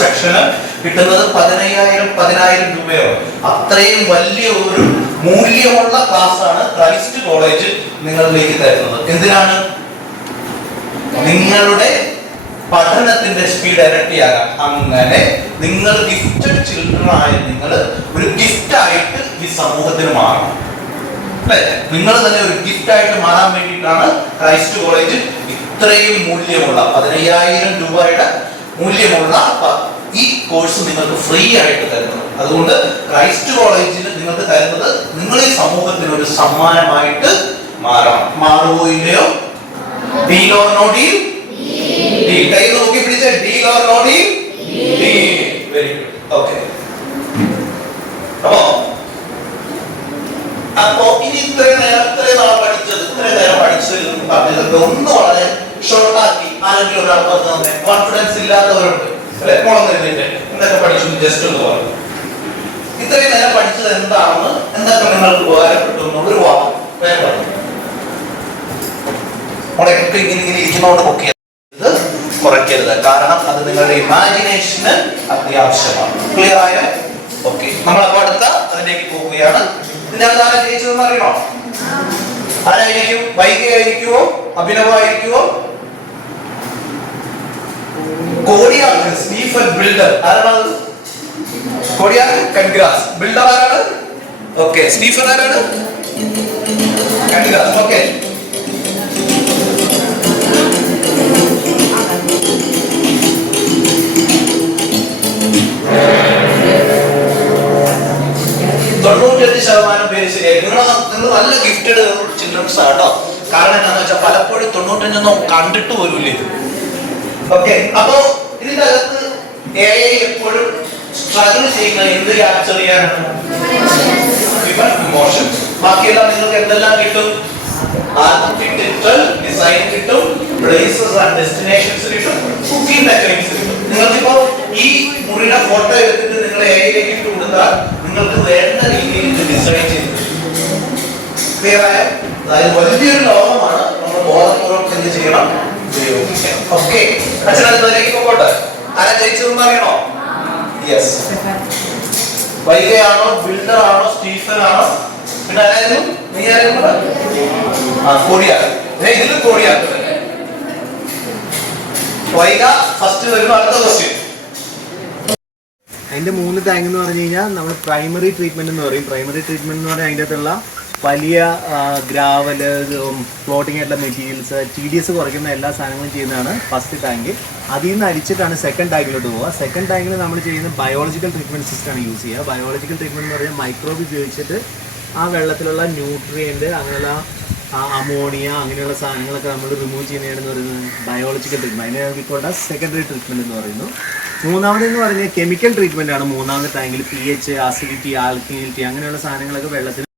സെക്ഷന് കിട്ടുന്നത് 10,000 രൂപയോ അത്രയും വലിയ ഒരു മൂല്യമുള്ള ക്ലാസ്സാണ് ക്രൈസ്റ്റ് കോളേജ് നിങ്ങളിലേക്ക് തരുന്നത്. എന്തിനാണ്? നിങ്ങളുടെ പഠനത്തിന്റെ സ്പീഡ് ഇരട്ടിയാകാം. അങ്ങനെ നിങ്ങൾ ഗിഫ്റ്റഡ് ചിൽഡ്രൻ ആയ നിങ്ങൾ ഒരു ഗിഫ്റ്റ് ആയിട്ട് ഈ സമൂഹത്തിന് മാറണം. അല്ലെ? നിങ്ങൾ തന്നെ ഒരു ഗിഫ്റ്റ് ആയിട്ട് മാറാൻ വേണ്ടിയിട്ടാണ് ക്രൈസ്റ്റ് കോളേജ് ഇത്രയും മൂല്യമുള്ള 10,000 രൂപയുടെ മൂല്യമുള്ള ഈ കോഴ്സ് നിങ്ങൾക്ക് ഫ്രീ ആയിട്ട് തരുന്നത്. അതുകൊണ്ട് ക്രൈസ്റ്റ് കോളേജിൽ നിങ്ങൾക്ക് തരുന്നത് നിങ്ങൾ ഈ സമൂഹത്തിന് ഒരു സമ്മാനമായിട്ട് മാറണം. മാറുമോ ഇല്ലയോ? Deal or no deal? Deal. കൈ നോക്കി പിടിച്ച deal or no deal? Deal. Very good. Okay. അപ്പോ ഇനി ഇത്രയും നാളെ പഠിച്ചതിൽ നിന്ന് പറഞ്ഞതൊക്കെ ഒന്ന് വളരെ ഷോർട്ടാക്കി ആരെങ്കിലും ഒരാൾ പറഞ്ഞു കോൺഫിഡൻസ് ഇല്ലാത്തവരുണ്ട് അല്ലെ? മുളന്നിരുന്നിട്ട് എന്തൊക്കെ പഠിച്ചു ജസ്റ്റ് ഒന്ന് പറഞ്ഞു. ഇത്രയും നേരം പഠിച്ചത് എന്താണെന്ന്, എന്തൊക്കെ നിങ്ങൾക്ക് ഉപകാരപ്പെട്ടു എന്നുള്ളൊരു വാക്ക് വേറെ പറഞ്ഞു. മുടക്കൊക്കെ ഇങ്ങനെ ഇരിക്കുന്നതുകൊണ്ട് ബുക്ക് ചെയ്ത് കുറയ്ക്കരുത്. കാരണം അത് നിങ്ങളുടെ ഇമാജിനേഷന് അത്യാവശ്യമാണ്. ക്ലിയർ ആയോ? ഓക്കെ. നമ്മൾ അപ്പോൾ അടുത്ത അതിലേക്ക് പോവുകയാണ്. ഇതിനകത്ത് ആരാ ജയിച്ചതെന്ന് അറിയണോ? ആരായിരിക്കും? വൈകിയായിരിക്കുമോ? അഭിനവായിരിക്കുമോ? കോടിയാക്ക് സ്റ്റീഫൻ ബിൽഡർ. ആരാണ്? കോടിയാക്ക് കൺഗ്രാസ്. ബിൽഡർ ആരാണ്? ഓക്കെ. സ്റ്റീഫൻ ആരാണ്? കൺഗ്രാസ്. ഓക്കെ. പേര് ശരിയായി. നിങ്ങൾ നല്ല ഗിഫ്റ്റഡ് ചിൽഡ്രൻസ് ആട്ടോ. കാരണം എന്താണെന്ന് വെച്ചാൽ പലപ്പോഴും 95 കണ്ടിട്ട് പോലും ഇത്. ഓക്കെ. അപ്പോ ഇതിന്റെ അകത്ത് AI എപ്പോഴും സ്ട്രഗിൾ ചെയ്യുന്ന എന്ത് ക്യാപ്ചർ ചെയ്യാനാണ്? ഇമോഷൻസ്. ബാക്കിയെല്ലാം നിങ്ങൾക്ക് എന്തെല്ലാം കിട്ടും? ആർക്കിടെക്ചറൽ ഡിസൈൻ കിട്ടും, പ്ലേസസ് ആൻഡ് ഡെസ്റ്റിനേഷൻസ് കിട്ടും, കുക്കിംഗ് ടെക്നിക്സ് കിട്ടും. നിങ്ങൾക്കിപ്പോ ഈ മുറിയുടെ ഫോട്ടോ എടുത്തിട്ട് നിങ്ങൾ AI-യിലേക്ക് ഇട്ട് കൊടുത്താൽ നിങ്ങൾക്ക് വേണ്ട രീതിയിൽ ഇത് ഡിസൈൻ ചെയ്ത് അതായത് വലിയൊരു ലോകമാണ്. നമ്മൾ ബോധപൂർവ്വം എന്ത് ചെയ്യണം? ഉപയോഗിക്കണം. ഓക്കെ. അച്ഛനടുത്തതിലേക്ക് പോകട്ടെ. ആരാ ജയിച്ചതെന്ന് അറിയണോ? യെസ്. വൈകയാണോ, ബിൽഡർ ആണോ, സ്റ്റീഫൻ ആണോ? പിന്നെ ആരായിരുന്നു? നീ ആരായിരുന്നു? കോടിയാക്ക്. ഇതിൽ കോടിയാക്ക് തന്നെ. വൈക ഫസ്റ്റ് വരുന്ന അടുത്ത ക്വസ്റ്റ്യൻ. അതിന്റെ 3 ടാങ്ക് എന്ന് പറഞ്ഞു കഴിഞ്ഞാൽ നമ്മൾ പ്രൈമറി ട്രീറ്റ്മെന്റ് എന്ന് പറയും. പ്രൈമറി ട്രീറ്റ്മെന്റ് എന്ന് പറഞ്ഞാൽ അതിൻ്റെ അകത്തുള്ള വലിയ ഗ്രാവല്, ഫ്ലോട്ടിംഗ് ആയിട്ടുള്ള മെറ്റീരിയൽസ്, TDS കുറയ്ക്കുന്ന എല്ലാ സാധനങ്ങളും ചെയ്യുന്നതാണ് ഫസ്റ്റ് ടാങ്ക്. അതിൽ നിന്ന് അടിച്ചിട്ടാണ് സെക്കൻഡ് ടാങ്കിലോട്ട് പോവുക. സെക്കൻഡ് ടാങ്കിൽ നമ്മൾ ചെയ്യുന്ന ബയോളജിക്കൽ ട്രീറ്റ്മെന്റ് സിസ്റ്റമാണ് യൂസ് ചെയ്യുക. ബയോളജിക്കൽ ട്രീറ്റ്മെന്റ് എന്ന് പറഞ്ഞാൽ മൈക്രോബ് ഉപയോഗിച്ചിട്ട് ആ വെള്ളത്തിലുള്ള ന്യൂട്രിയൻ്റ്, അങ്ങനെയുള്ള അമോണിയ, അങ്ങനെയുള്ള സാധനങ്ങളൊക്കെ നമ്മൾ റിമൂവ് ചെയ്യുന്നതാണെന്ന് പറയുന്നത് ബയോളജിക്കൽ ട്രീറ്റ്മെന്റ്. അതിനെ നമുക്കിപ്പോൾ സെക്കൻഡറി ട്രീറ്റ്മെന്റ് എന്ന് പറയുന്നു. മൂന്നാമതെന്ന് പറഞ്ഞാൽ കെമിക്കൽ ട്രീറ്റ്മെന്റ് ആണ്. മൂന്നാമത്തെ ടാങ്കിൽ pH, അസിഡിറ്റി, ആൽക്കലിറ്റി അങ്ങനെയുള്ള സാധനങ്ങളൊക്കെ വെള്ളത്തിൽ